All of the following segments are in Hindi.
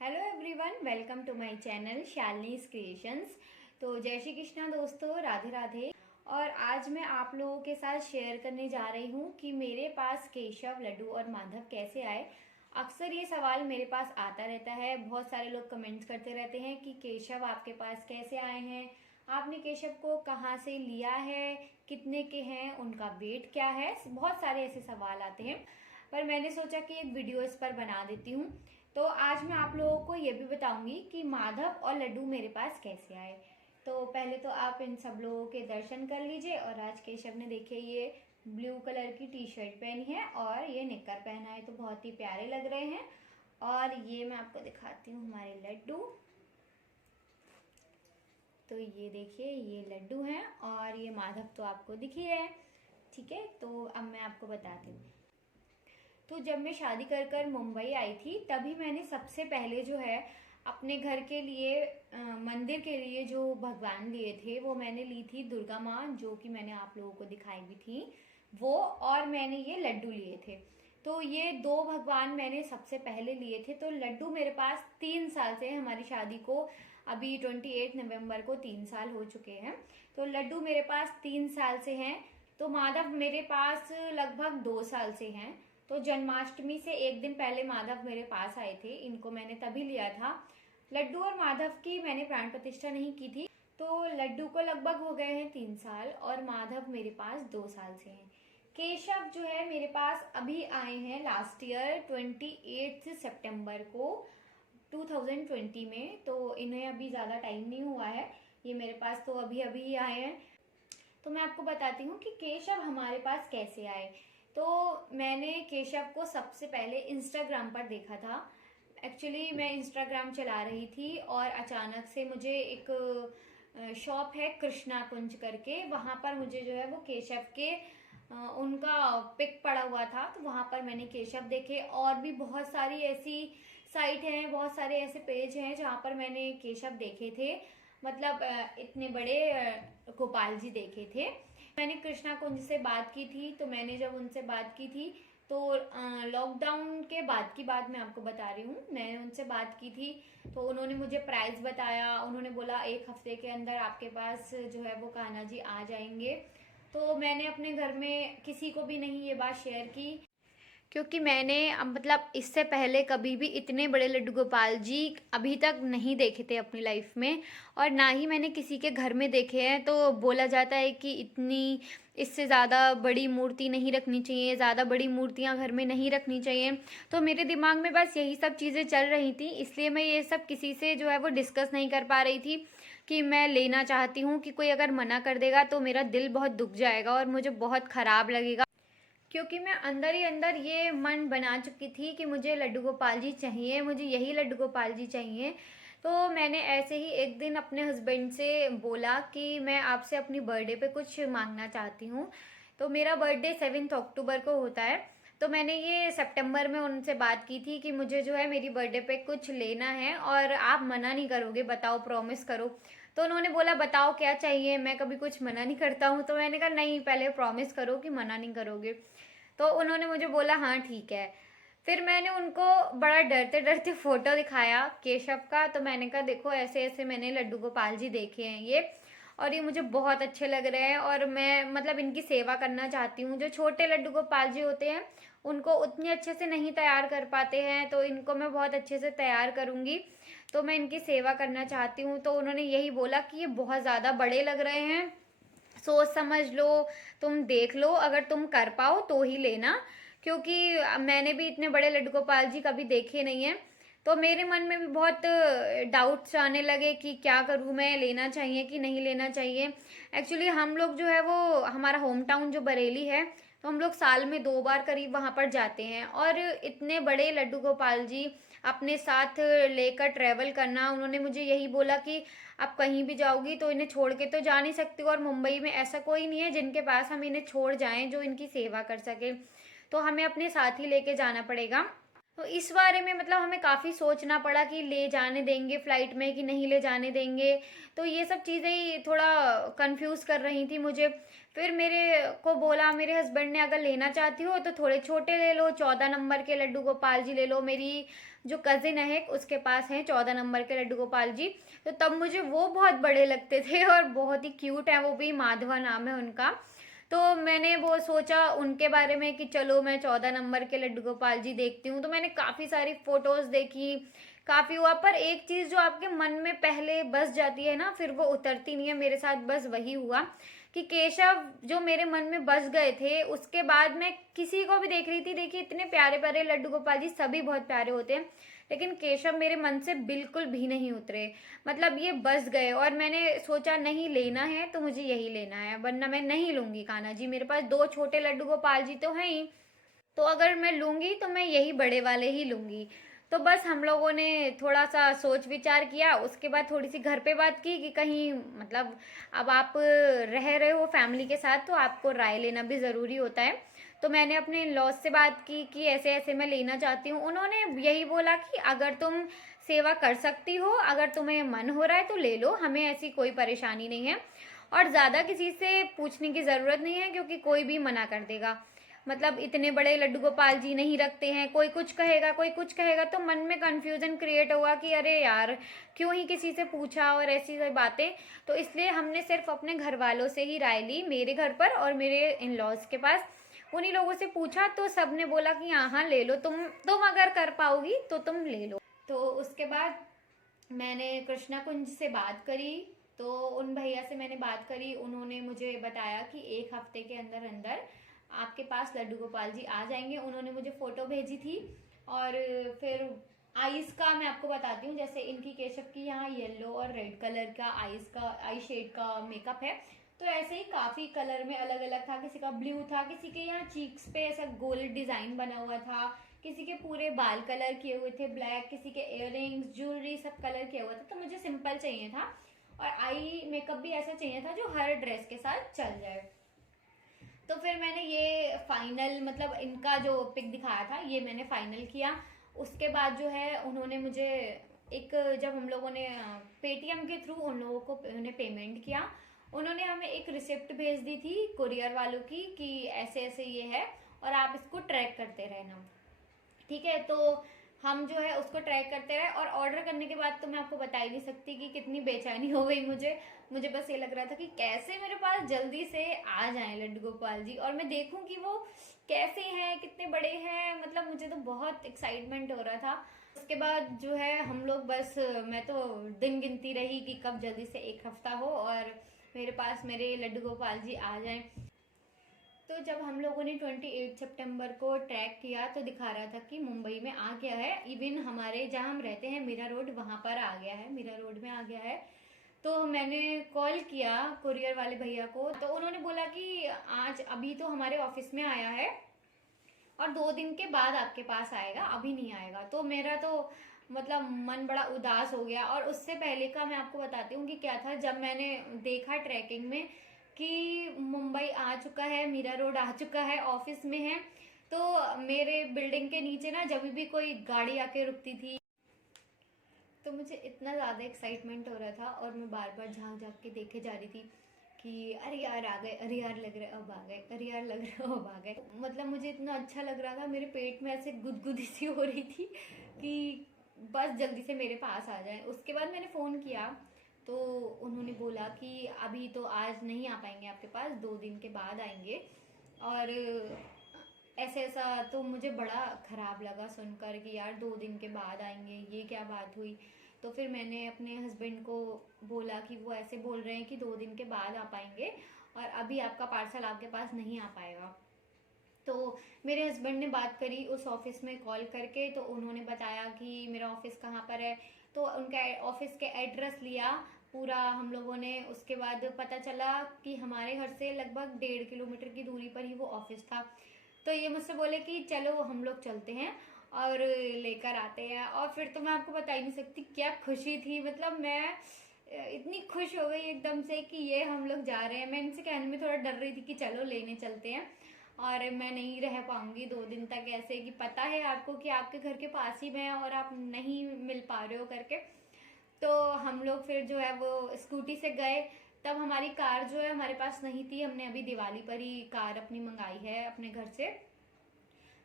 Hello everyone, welcome to my channel Shalini's creations. तो जय श्री कृष्णा दोस्तों, राधे राधे। और आज मैं आप लोगों के साथ शेयर करने जा रही हूँ कि मेरे पास केशव, लड्डू और माधव कैसे आए। अक्सर ये सवाल मेरे पास आता रहता है। बहुत सारे लोग कमेंट्स करते रहते हैं कि केशव आपके पास कैसे आए हैं, आपने केशव को कहाँ से लिया है, कितने के हैं, उनका वेट क्या है। बहुत सारे ऐसे सवाल आते हैं, पर मैंने सोचा कि एक वीडियो इस पर बना देती हूँ। तो आज मैं आप लोगों को ये भी बताऊंगी कि माधव और लड्डू मेरे पास कैसे आए। तो पहले तो आप इन सब लोगों के दर्शन कर लीजिए। और आज केशव ने देखिए ये ब्लू कलर की टी शर्ट पहनी है और ये निक्कर पहना है, तो बहुत ही प्यारे लग रहे हैं। और ये मैं आपको दिखाती हूँ हमारे लड्डू। तो ये देखिए, ये लड्डू हैं और ये माधव तो आपको दिख ही रहे हैं। ठीक है, तो अब मैं आपको बताती हूँ। तो जब मैं शादी कर कर मुंबई आई थी, तभी मैंने सबसे पहले जो है अपने घर के लिए मंदिर के लिए जो भगवान लिए थे, वो मैंने ली थी दुर्गा माँ, जो कि मैंने आप लोगों को दिखाई भी थी वो। और मैंने ये लड्डू लिए थे। तो ये दो भगवान मैंने सबसे पहले लिए थे। तो लड्डू मेरे पास 3 साल से है। हमारी शादी को अभी 28 नवंबर को 3 साल हो चुके हैं। तो लड्डू मेरे पास 3 साल से हैं। तो माधव मेरे पास लगभग 2 साल से हैं। तो जन्माष्टमी से एक दिन पहले माधव मेरे पास आए थे, इनको मैंने तभी लिया था। लड्डू और माधव की मैंने प्राण प्रतिष्ठा नहीं की थी। तो लड्डू को लगभग हो गए हैं 3 साल और माधव मेरे पास 2 साल से हैं। केशव जो है मेरे पास अभी आए हैं लास्ट ईयर 28 सितंबर को 2020 में। तो इन्हें अभी ज़्यादा टाइम नहीं हुआ है, ये मेरे पास तो अभी अभी ही आए हैं। तो मैं आपको बताती हूँ कि केशव हमारे पास कैसे आए। तो मैंने केशव को सबसे पहले इंस्टाग्राम पर देखा था। एक्चुअली मैं इंस्टाग्राम चला रही थी और अचानक से मुझे एक शॉप है कृष्णा कुंज करके, वहाँ पर मुझे जो है वो केशव के उनका पिक पड़ा हुआ था। तो वहाँ पर मैंने केशव देखे। और भी बहुत सारी ऐसी साइट हैं, बहुत सारे ऐसे पेज हैं जहाँ पर मैंने केशव देखे थे। मतलब इतने बड़े गोपाल जी देखे थे। मैंने कृष्णा कुंज से बात की थी। तो मैंने जब उनसे बात की थी, तो लॉकडाउन के बाद की बात मैं आपको बता रही हूँ। मैंने उनसे बात की थी, तो उन्होंने मुझे प्राइस बताया। उन्होंने बोला 1 हफ्ते के अंदर आपके पास जो है वो कान्हा जी आ जाएंगे। तो मैंने अपने घर में किसी को भी नहीं ये बात शेयर की, क्योंकि मैंने मतलब इससे पहले कभी भी इतने बड़े लड्डू गोपाल जी अभी तक नहीं देखे थे अपनी लाइफ में। और ना ही मैंने किसी के घर में देखे हैं। तो बोला जाता है कि इतनी इससे ज़्यादा बड़ी मूर्ति नहीं रखनी चाहिए, ज़्यादा बड़ी मूर्तियाँ घर में नहीं रखनी चाहिए। तो मेरे दिमाग में बस यही सब चीज़ें चल रही थी, इसलिए मैं ये सब किसी से जो है वो डिस्कस नहीं कर पा रही थी कि मैं लेना चाहती हूँ। कि कोई अगर मना कर देगा तो मेरा दिल बहुत दुख जाएगा और मुझे बहुत ख़राब लगेगा, क्योंकि मैं अंदर ही अंदर ये मन बना चुकी थी कि मुझे लड्डू गोपाल जी चाहिए, मुझे यही लड्डू गोपाल जी चाहिए। तो मैंने ऐसे ही एक दिन अपने हस्बैंड से बोला कि मैं आपसे अपनी बर्थडे पे कुछ मांगना चाहती हूँ। तो मेरा बर्थडे 7 अक्टूबर को होता है। तो मैंने ये सितंबर में उनसे बात की थी कि मुझे जो है मेरी बर्थडे पे कुछ लेना है और आप मना नहीं करोगे, बताओ, प्रॉमिस करो। तो उन्होंने बोला बताओ क्या चाहिए, मैं कभी कुछ मना नहीं करता हूँ। तो मैंने कहा नहीं, पहले प्रॉमिस करो कि मना नहीं करोगे। तो उन्होंने मुझे बोला हाँ ठीक है। फिर मैंने उनको बड़ा डरते डरते फोटो दिखाया केशव का। तो मैंने कहा देखो, ऐसे ऐसे मैंने लड्डू गोपाल जी देखे हैं ये, और ये मुझे बहुत अच्छे लग रहे हैं और मैं मतलब इनकी सेवा करना चाहती हूँ। जो छोटे लड्डू गोपाल जी होते हैं उनको उतने अच्छे से नहीं तैयार कर पाते हैं, तो इनको मैं बहुत अच्छे से तैयार करूँगी। तो मैं इनकी सेवा करना चाहती हूँ। तो उन्होंने यही बोला कि ये बहुत ज़्यादा बड़े लग रहे हैं, सोच समझ लो, तुम देख लो, अगर तुम कर पाओ तो ही लेना। क्योंकि मैंने भी इतने बड़े लड्डू गोपाल जी कभी देखे नहीं है। तो मेरे मन में भी बहुत डाउट्स आने लगे कि क्या करूँ मैं, लेना चाहिए कि नहीं लेना चाहिए। एक्चुअली हम लोग जो है वो, हमारा होम टाउन जो बरेली है, तो हम लोग साल में 2 बार करीब वहाँ पर जाते हैं। और इतने बड़े लड्डू गोपाल जी अपने साथ लेकर ट्रैवल करना, उन्होंने मुझे यही बोला कि आप कहीं भी जाओगी तो इन्हें छोड़ के तो जा नहीं सकती, और मुंबई में ऐसा कोई नहीं है जिनके पास हम इन्हें छोड़ जाएं जो इनकी सेवा कर सके। तो हमें अपने साथ ही लेके जाना पड़ेगा। तो इस बारे में मतलब हमें काफ़ी सोचना पड़ा कि ले जाने देंगे फ्लाइट में कि नहीं ले जाने देंगे। तो ये सब चीज़ें ही थोड़ा कंफ्यूज कर रही थी मुझे। फिर मेरे को बोला मेरे हस्बैंड ने, अगर लेना चाहती हो तो थोड़े छोटे ले लो, 14 नंबर के लड्डू गोपाल जी ले लो। मेरी जो कजिन है उसके पास हैं 14 नंबर के लड्डू गोपाल जी। तो तब मुझे वो बहुत बड़े लगते थे और बहुत ही क्यूट है, वो भी माधवा नाम है उनका। तो मैंने वो सोचा उनके बारे में कि चलो मैं 14 नंबर के लड्डू गोपाल जी देखती हूँ। तो मैंने काफ़ी सारी फोटोज़ देखी, काफ़ी हुआ, पर एक चीज़ जो आपके मन में पहले बस जाती है ना, फिर वो उतरती नहीं है। मेरे साथ बस वही हुआ कि केशव जो मेरे मन में बस गए थे, उसके बाद मैं किसी को भी देख रही थी, देखिए इतने प्यारे प्यारे लड्डू गोपाल जी सभी बहुत प्यारे होते हैं, लेकिन केशव मेरे मन से बिल्कुल भी नहीं उतरे। मतलब ये बस गए और मैंने सोचा नहीं लेना है तो मुझे यही लेना है, वरना मैं नहीं लूंगी कान्हा जी। मेरे पास दो छोटे लड्डू गोपाल जी तो हैं ही, तो अगर मैं लूंगी तो मैं यही बड़े वाले ही लूंगी। तो बस हम लोगों ने थोड़ा सा सोच विचार किया, उसके बाद थोड़ी सी घर पे बात की कि कहीं मतलब अब आप रह रहे हो फैमिली के साथ तो आपको राय लेना भी ज़रूरी होता है। तो मैंने अपने इन लॉज से बात की कि ऐसे ऐसे मैं लेना चाहती हूँ। उन्होंने यही बोला कि अगर तुम सेवा कर सकती हो, अगर तुम्हें मन हो रहा है तो ले लो, हमें ऐसी कोई परेशानी नहीं है। और ज़्यादा किसी से पूछने की ज़रूरत नहीं है, क्योंकि कोई भी मना कर देगा। मतलब इतने बड़े लड्डू गोपाल जी नहीं रखते हैं, कोई कुछ कहेगा कोई कुछ कहेगा, तो मन में कन्फ्यूजन क्रिएट होगा कि अरे यार क्यों ही किसी से पूछा और ऐसी सारी बातें। तो इसलिए हमने सिर्फ अपने घर वालों से ही राय ली, मेरे घर पर और मेरे इन लॉज के पास। उन्हीं लोगों से पूछा तो सब ने बोला कि हाँ हाँ ले लो, तुम अगर कर पाओगी तो तुम ले लो। तो उसके बाद मैंने कृष्णा कुंज से बात करी, तो उन भैया से मैंने बात करी, उन्होंने मुझे बताया कि 1 हफ्ते के अंदर अंदर आपके पास लड्डू गोपाल जी आ जाएंगे। उन्होंने मुझे फ़ोटो भेजी थी। और फिर आईज का मैं आपको बताती हूँ, जैसे इनकी केशव की यहाँ येलो और रेड कलर का आईज का आई शेड का मेकअप है, तो ऐसे ही काफ़ी कलर में अलग अलग था। किसी का ब्लू था, किसी के यहाँ चीक्स पे ऐसा गोल डिज़ाइन बना हुआ था, किसी के पूरे बाल कलर किए हुए थे ब्लैक, किसी के इयररिंग्स ज्वेलरी सब कलर किया हुआ था। तो मुझे सिंपल चाहिए था और आई मेकअप भी ऐसा चाहिए था जो हर ड्रेस के साथ चल जाए। तो फिर मैंने ये फाइनल, मतलब इनका जो पिक दिखाया था ये मैंने फाइनल किया। उसके बाद जो है उन्होंने मुझे एक, जब हम लोगों ने पेटीएम के थ्रू उन लोगों को उन्हें पेमेंट किया, उन्होंने हमें एक रिसिप्ट भेज दी थी कुरियर वालों की कि ऐसे ऐसे ये है और आप इसको ट्रैक करते रहना। ठीक है, तो हम जो है उसको ट्रैक करते रहे। और ऑर्डर करने के बाद तो मैं आपको बता ही नहीं सकती कि कितनी बेचैनी हो गई मुझे बस ये लग रहा था कि कैसे मेरे पास जल्दी से आ जाएं लड्डू गोपाल जी और मैं देखूं कि वो कैसे हैं, कितने बड़े हैं। मतलब मुझे तो बहुत एक्साइटमेंट हो रहा था। उसके बाद जो है हम लोग बस, मैं तो दिन गिनती रही कि कब जल्दी से 1 हफ्ता हो और मेरे पास मेरे लड्डू गोपाल जी आ जाएं। तो जब हम लोगों ने 28 सितंबर को ट्रैक किया तो दिखा रहा था कि मुंबई में आ गया है। इवन हमारे जहाँ हम रहते हैं मीरा रोड, वहाँ पर आ गया है, मीरा रोड में आ गया है। तो मैंने कॉल किया कुरियर वाले भैया को, तो उन्होंने बोला कि आज अभी तो हमारे ऑफिस में आया है और 2 दिन के बाद आपके पास आएगा, अभी नहीं आएगा। तो मेरा तो मतलब मन बड़ा उदास हो गया। और उससे पहले का मैं आपको बताती हूँ कि क्या था। जब मैंने देखा ट्रैकिंग में कि मुंबई आ चुका है, मीरा रोड आ चुका है, ऑफिस में है, तो मेरे बिल्डिंग के नीचे ना जब भी कोई गाड़ी आके रुकती थी तो मुझे इतना ज़्यादा एक्साइटमेंट हो रहा था और मैं बार बार झाँक झाँक के देखे जा रही थी कि अरे यार आ गए, अरे यार लग रहा है अब आ गए, अरे यार लग रहा है अब आ गए। मतलब मुझे इतना अच्छा लग रहा था, मेरे पेट में ऐसे गुदगुदी सी हो रही थी कि बस जल्दी से मेरे पास आ जाए। उसके बाद मैंने फ़ोन किया तो उन्होंने बोला कि अभी तो आज नहीं आ पाएंगे आपके पास, 2 दिन के बाद आएंगे। और ऐसे ऐसा तो मुझे बड़ा ख़राब लगा सुनकर कि यार 2 दिन के बाद आएंगे, ये क्या बात हुई। तो फिर मैंने अपने हस्बैंड को बोला कि वो ऐसे बोल रहे हैं कि 2 दिन के बाद आ पाएंगे और अभी आपका पार्सल आपके पास नहीं आ पाएगा। तो मेरे हस्बैंड ने बात करी उस ऑफिस में कॉल करके, तो उन्होंने बताया कि मेरा ऑफिस कहाँ पर है। तो उनका ऑफिस के एड्रेस लिया पूरा हम लोगों ने। उसके बाद पता चला कि हमारे घर से लगभग 1.5 किलोमीटर की दूरी पर ही वो ऑफिस था। तो ये मुझसे बोले कि चलो हम लोग चलते हैं और लेकर आते हैं। और फिर तो मैं आपको बता ही नहीं सकती क्या खुशी थी। मतलब मैं इतनी खुश हो गई एकदम से कि ये हम लोग जा रहे हैं। मैं इनसे कहने में थोड़ा डर रही थी कि चलो लेने चलते हैं, और मैं नहीं रह पाऊंगी 2 दिन तक ऐसे, कि पता है आपको कि आपके घर के पास ही मैं हैं और आप नहीं मिल पा रहे हो करके। तो हम लोग फिर जो है वो स्कूटी से गए। तब हमारी कार जो है हमारे पास नहीं थी, हमने अभी दिवाली पर ही कार अपनी मंगाई है अपने घर से।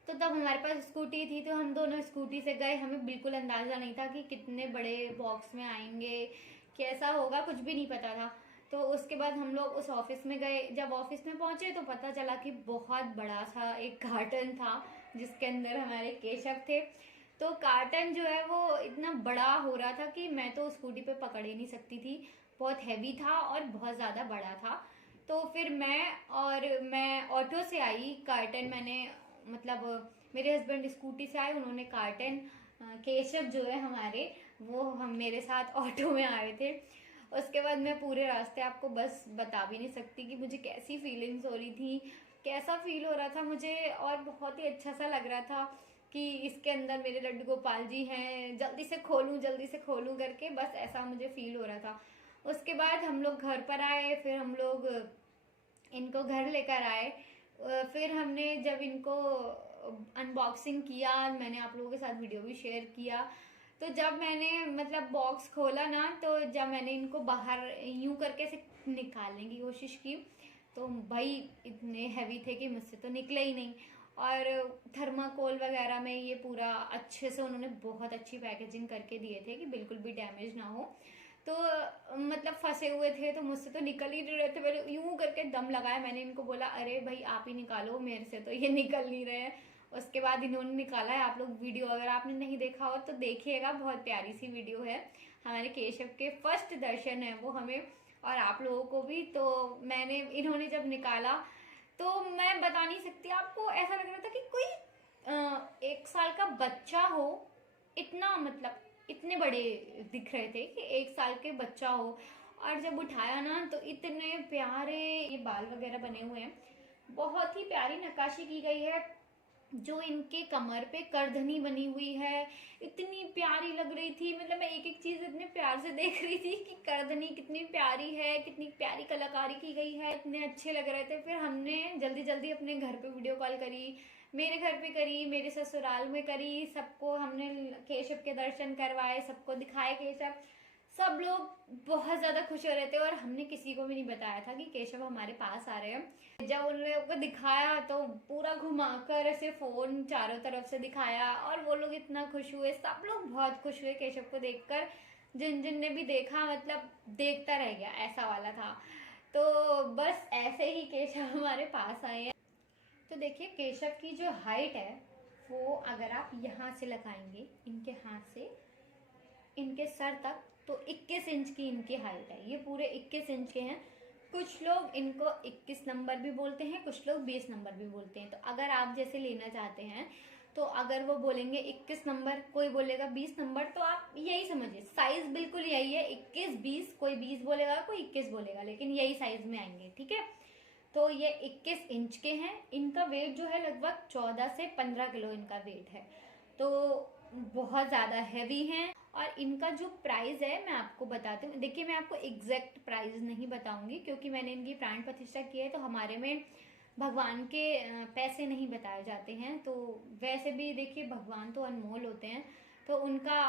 तो तब हमारे पास स्कूटी थी, तो हम दोनों स्कूटी से गए। हमें बिल्कुल अंदाज़ा नहीं था कि कितने बड़े बॉक्स में आएंगे, कैसा होगा, कुछ भी नहीं पता था। तो उसके बाद हम लोग उस ऑफिस में गए। जब ऑफिस में पहुंचे तो पता चला कि बहुत बड़ा सा एक कार्टन था जिसके अंदर हमारे केशव थे। तो कार्टन जो है वो इतना बड़ा हो रहा था कि मैं तो स्कूटी पे पकड़ ही नहीं सकती थी, बहुत हैवी था और बहुत ज़्यादा बड़ा था। तो फिर मैं ऑटो से आई। कार्टन मैंने मतलब मेरे हस्बैंड स्कूटी से आए, उन्होंने कार्टन, केशव जो है हमारे, वो हम मेरे साथ ऑटो में आए थे। उसके बाद मैं पूरे रास्ते आपको बस बता भी नहीं सकती कि मुझे कैसी फीलिंग्स हो रही थी, कैसा फील हो रहा था मुझे, और बहुत ही अच्छा सा लग रहा था कि इसके अंदर मेरे लड्डू गोपाल जी हैं, जल्दी से खोलूं करके, बस ऐसा मुझे फील हो रहा था। उसके बाद हम लोग घर पर आए, फिर हम लोग इनको घर लेकर आए। फिर हमने जब इनको अनबॉक्सिंग किया, मैंने आप लोगों के साथ वीडियो भी शेयर किया। तो जब मैंने मतलब बॉक्स खोला ना, तो जब मैंने इनको बाहर यूं करके से निकालने की कोशिश की, तो भाई इतने हैवी थे कि मुझसे तो निकले ही नहीं। और थर्माकोल वगैरह में ये पूरा अच्छे से उन्होंने बहुत अच्छी पैकेजिंग करके दिए थे कि बिल्कुल भी डैमेज ना हो। तो मतलब फंसे हुए थे तो मुझसे तो निकल ही नहीं रहे थे। मैंने यूं करके दम लगाया, मैंने इनको बोला अरे भाई आप ही निकालो, मेरे से तो ये निकल नहीं रहे हैं। उसके बाद इन्होंने निकाला है। आप लोग वीडियो अगर आपने नहीं देखा हो तो देखिएगा, बहुत प्यारी सी वीडियो है। हमारे केशव के फर्स्ट दर्शन है वो हमें और आप लोगों को भी। तो इन्होंने जब निकाला तो मैं बता नहीं सकती आपको, ऐसा लग रहा था कि कोई 1 साल का बच्चा हो, इतना मतलब इतने बड़े दिख रहे थे कि 1 साल के बच्चा हो। और जब उठाया ना तो इतने प्यारे ये बाल वगैरह बने हुए हैं, बहुत ही प्यारी नक्काशी की गई है। जो इनके कमर पे करधनी बनी हुई है, इतनी प्यारी लग रही थी। मतलब मैं एक एक चीज इतने प्यार से देख रही थी कि करधनी कितनी प्यारी है, कितनी प्यारी कलाकारी की गई है, इतने अच्छे लग रहे थे। फिर हमने जल्दी जल्दी अपने घर पे वीडियो कॉल करी, मेरे घर पे करी, मेरे ससुराल में करी, सबको हमने केशव के दर्शन करवाए, सबको दिखाए केशव। सब लोग बहुत ज्यादा खुश हो रहे थे और हमने किसी को भी नहीं बताया था कि केशव हमारे पास आ रहे हैं। जब उन लोगों को दिखाया तो पूरा घुमाकर ऐसे फोन चारों तरफ से दिखाया और वो लोग इतना खुश हुए, सब लोग बहुत खुश हुए केशव को देखकर। जिन जिन ने भी देखा मतलब देखता रह गया, ऐसा वाला था। तो बस ऐसे ही केशव हमारे पास आए हैं। तो देखिए केशव की जो हाइट है वो अगर आप यहाँ से लगाएंगे इनके हाथ से इनके सर तक, तो 21 इंच की इनकी हाइट है। ये पूरे 21 इंच के हैं। कुछ लोग इनको 21 नंबर भी बोलते हैं, कुछ लोग 20 नंबर भी बोलते हैं। तो अगर आप जैसे लेना चाहते हैं तो अगर वो बोलेंगे 21 नंबर, कोई बोलेगा 20 नंबर, तो आप यही समझिए साइज बिल्कुल यही है, 21 20, कोई 20 बोलेगा कोई 21 बोलेगा, लेकिन यही साइज में आएंगे, ठीक है। तो ये 21 इंच के हैं। इनका वेट जो है लगभग 14 से 15 किलो इनका वेट है। तो बहुत ज़्यादा हैवी हैं। और इनका जो प्राइस है मैं आपको बताती हूँ। देखिए मैं आपको एग्जैक्ट प्राइस नहीं बताऊंगी क्योंकि मैंने इनकी प्राण प्रतिष्ठा की है, तो हमारे में भगवान के पैसे नहीं बताए जाते हैं। तो वैसे भी देखिए भगवान तो अनमोल होते हैं, तो उनका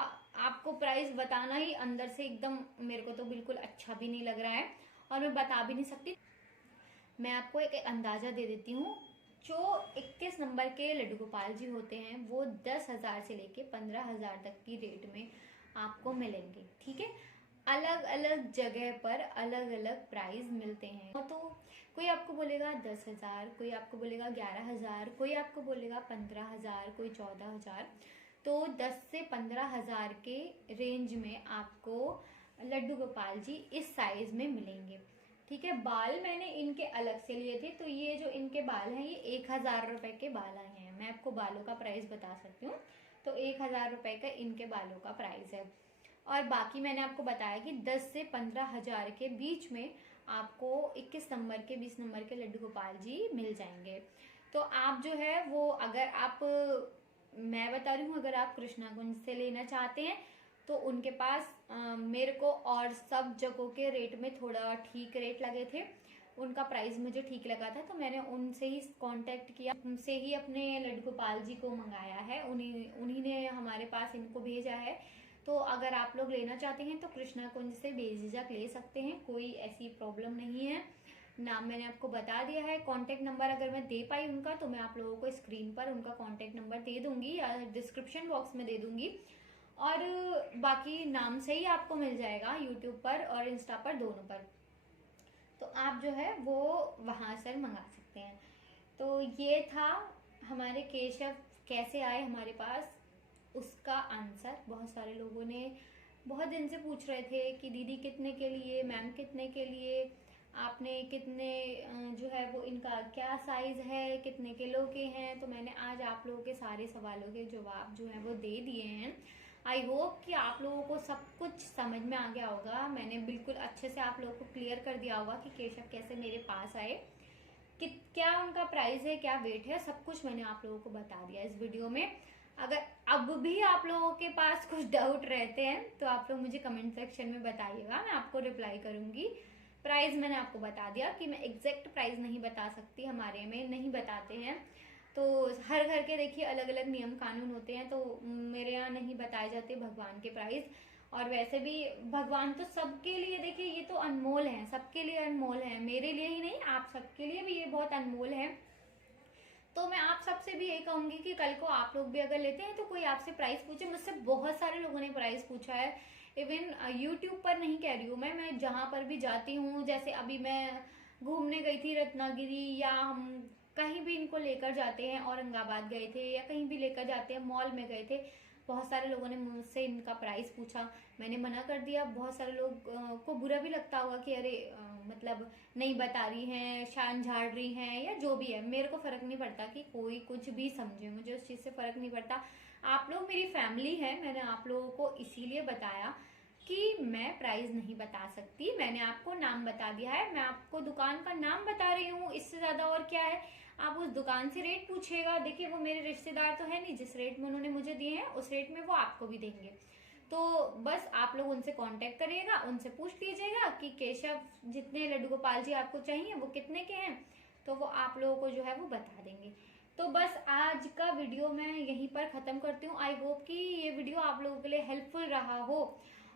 आपको प्राइस बताना ही अंदर से एकदम मेरे को तो बिल्कुल अच्छा भी नहीं लग रहा है और मैं बता भी नहीं सकती। मैं आपको एक अंदाज़ा दे देती हूँ। जो 21 नंबर के लड्डू गोपाल जी होते हैं वो 10,000 से लेके 15,000 तक की रेट में आपको मिलेंगे, ठीक है। अलग अलग जगह पर अलग अलग प्राइस मिलते हैं। तो कोई आपको बोलेगा 10,000, कोई आपको बोलेगा 11,000, कोई आपको बोलेगा 15,000, कोई 14,000। तो 10 से 15,000 के रेंज में आपको लड्डू गोपाल जी इस साइज में मिलेंगे, ठीक है। बाल मैंने इनके अलग से लिए थे, तो ये जो इनके बाल हैं ये 1,000 रुपए के बाल आए हैं। मैं आपको बालों का प्राइस बता सकती हूँ। तो 1,000 रुपए का इनके बालों का प्राइस है। और बाकी मैंने आपको बताया कि 10 से 15,000 के बीच में आपको 21 नंबर के 20 नंबर के लड्डू गोपाल जी मिल जाएंगे। तो आप जो है वो अगर आप, मैं बता रही हूँ, अगर आप कृष्णा कुंज से लेना चाहते हैं तो उनके पास मेरे को और सब जगहों के रेट में थोड़ा ठीक रेट लगे थे। उनका प्राइस मुझे ठीक लगा था, तो मैंने उनसे ही कांटेक्ट किया, उनसे ही अपने लड्डू गोपाल जी को मंगाया है। उन्हीं ने हमारे पास इनको भेजा है। तो अगर आप लोग लेना चाहते हैं तो कृष्णा कुंज से बेझिझक ले सकते हैं, कोई ऐसी प्रॉब्लम नहीं है। नाम मैंने आपको बता दिया है। कॉन्टैक्ट नंबर अगर मैं दे पाई उनका तो मैं आप लोगों को स्क्रीन पर उनका कॉन्टैक्ट नंबर दे दूंगी या डिस्क्रिप्शन बॉक्स में दे दूंगी, और बाकी नाम से ही आपको मिल जाएगा यूट्यूब पर और इंस्टा पर, दोनों पर। तो आप जो है वो वहाँ से मंगा सकते हैं। तो ये था हमारे केशव कैसे आए हमारे पास, उसका आंसर। बहुत सारे लोगों ने बहुत दिन से पूछ रहे थे कि दीदी कितने के लिए, मैम कितने के लिए, आपने कितने जो है वो इनका क्या साइज़ है, कितने किलो के हैं। तो मैंने आज आप लोगों के सारे सवालों के जवाब जो है वो दे दिए हैं। आई होप कि आप लोगों को सब कुछ समझ में आ गया होगा। मैंने बिल्कुल अच्छे से आप लोगों को क्लियर कर दिया होगा कि केशव कैसे मेरे पास आए, कि क्या उनका प्राइस है, क्या वेट है, सब कुछ मैंने आप लोगों को बता दिया इस वीडियो में। अगर अब भी आप लोगों के पास कुछ डाउट रहते हैं तो आप लोग मुझे कमेंट सेक्शन में बताइएगा, मैं आपको रिप्लाई करूंगी। प्राइस मैंने आपको बता दिया कि मैं एग्जैक्ट प्राइस नहीं बता सकती, हमारे में नहीं बताते हैं। तो हर घर के देखिए अलग अलग नियम कानून होते हैं, तो मेरे यहाँ नहीं बताए जाते भगवान के प्राइस। और वैसे भी भगवान तो सबके लिए, देखिए ये तो अनमोल है, सबके लिए अनमोल है, मेरे लिए ही नहीं आप सबके लिए भी ये बहुत अनमोल है। तो मैं आप सबसे भी ये कहूंगी कि कल को आप लोग भी अगर लेते हैं तो कोई आपसे प्राइस पूछे, मुझसे बहुत सारे लोगों ने प्राइस पूछा है। इवन यूट्यूब पर नहीं कह रही हूँ मैं जहाँ पर भी जाती हूँ, जैसे अभी मैं घूमने गई थी रत्नागिरी, या हम कहीं भी इनको लेकर जाते हैं, औरंगाबाद गए थे या कहीं भी लेकर जाते हैं, मॉल में गए थे, बहुत सारे लोगों ने मुझसे इनका प्राइस पूछा, मैंने मना कर दिया। बहुत सारे लोग को बुरा भी लगता होगा कि अरे मतलब नहीं बता रही हैं, शान झाड़ रही हैं, या जो भी है, मेरे को फर्क नहीं पड़ता कि कोई कुछ भी समझे, मुझे उस चीज़ से फर्क नहीं पड़ता। आप लोग मेरी फैमिली है, मैंने आप लोगों को इसीलिए बताया कि मैं प्राइस नहीं बता सकती। मैंने आपको नाम बता दिया है, मैं आपको दुकान का नाम बता रही हूँ, इससे ज़्यादा और क्या है। आप उस दुकान से रेट पूछिएगा, देखिए वो मेरे रिश्तेदार तो है नहीं, जिस रेट में उन्होंने मुझे दिए हैं उस रेट में वो आपको भी देंगे। तो बस आप लोग उनसे कांटेक्ट करिएगा, उनसे पूछ लीजिएगा कि केशव जितने लड्डू गोपाल जी आपको चाहिए वो कितने के हैं, तो वो आप लोगों को जो है वो बता देंगे। तो बस आज का वीडियो मैं यहीं पर ख़त्म करती हूँ। आई होप कि ये वीडियो आप लोगों के लिए हेल्पफुल रहा हो,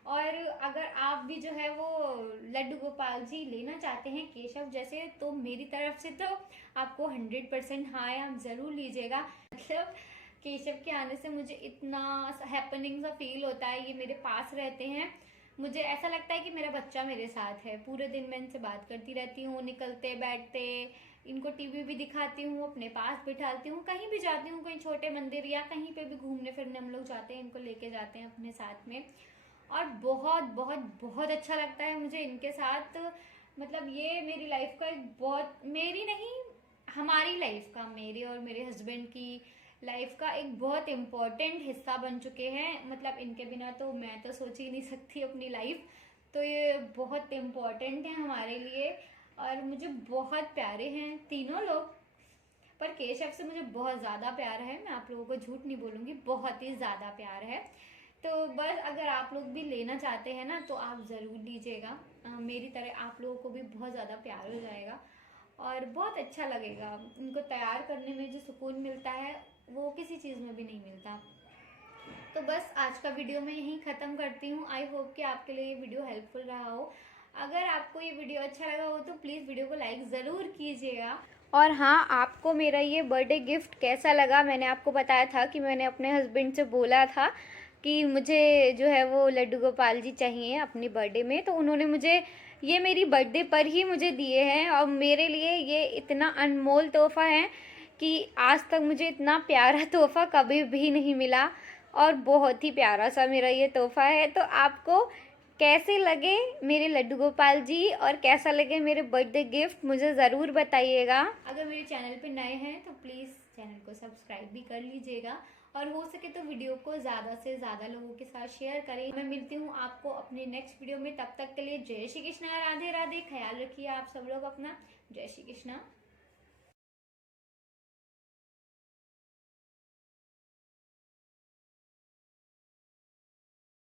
और अगर आप भी जो है वो लड्डू गोपाल जी लेना चाहते हैं केशव जैसे, तो मेरी तरफ से तो आपको 100% हाँ आप ज़रूर लीजिएगा। मतलब केशव के आने से मुझे इतना हैपनिंग सा फील होता है, ये मेरे पास रहते हैं, मुझे ऐसा लगता है कि मेरा बच्चा मेरे साथ है। पूरे दिन मैं इनसे बात करती रहती हूँ, निकलते बैठते, इनको टीवी भी दिखाती हूँ, अपने पास बिठाती हूँ, कहीं भी जाती हूँ, कहीं छोटे मंदिर या कहीं पे भी घूमने फिरने हम लोग जाते हैं, इनको लेके जाते हैं अपने साथ में, और बहुत बहुत बहुत अच्छा लगता है मुझे इनके साथ। मतलब ये मेरी लाइफ का एक बहुत, मेरी नहीं हमारी लाइफ का, मेरे और मेरे हस्बैंड की लाइफ का एक बहुत इम्पोर्टेंट हिस्सा बन चुके हैं। मतलब इनके बिना तो मैं तो सोच ही नहीं सकती अपनी लाइफ, तो ये बहुत इम्पोर्टेंट है हमारे लिए, और मुझे बहुत प्यारे हैं तीनों लोग। पर केशव से मुझे बहुत ज़्यादा प्यार है, मैं आप लोगों को झूठ नहीं बोलूँगी, बहुत ही ज़्यादा प्यार है। तो बस अगर आप लोग भी लेना चाहते हैं ना तो आप ज़रूर लीजिएगा, मेरी तरह आप लोगों को भी बहुत ज़्यादा प्यार हो जाएगा और बहुत अच्छा लगेगा। इनको तैयार करने में जो सुकून मिलता है वो किसी चीज़ में भी नहीं मिलता। तो बस आज का वीडियो मैं यहीं ख़त्म करती हूँ। आई होप कि आपके लिए ये वीडियो हेल्पफुल रहा हो। अगर आपको ये वीडियो अच्छा लगा हो तो प्लीज़ वीडियो को लाइक ज़रूर कीजिएगा। और हाँ, आपको मेरा ये बर्थडे गिफ्ट कैसा लगा, मैंने आपको बताया था कि मैंने अपने हस्बैंड से बोला था कि मुझे जो है वो लड्डू गोपाल जी चाहिए अपनी बर्थडे में, तो उन्होंने मुझे ये मेरी बर्थडे पर ही मुझे दिए हैं, और मेरे लिए ये इतना अनमोल तोहफ़ा है कि आज तक मुझे इतना प्यारा तोहफ़ा कभी भी नहीं मिला, और बहुत ही प्यारा सा मेरा ये तोहफ़ा है। तो आपको कैसे लगे मेरे लड्डू गोपाल जी और कैसा लगे मेरे बर्थडे गिफ्ट मुझे ज़रूर बताइएगा। अगर मेरे चैनल पे नए हैं तो प्लीज़ चैनल को सब्सक्राइब भी कर लीजिएगा, और हो सके तो वीडियो को ज़्यादा से ज़्यादा लोगों के साथ शेयर करें। मैं मिलती हूँ आपको अपने नेक्स्ट वीडियो में, तब तक के लिए जय श्री कृष्णा, राधे राधे, ख्याल रखिए आप सब लोग अपना। जय श्री कृष्णा।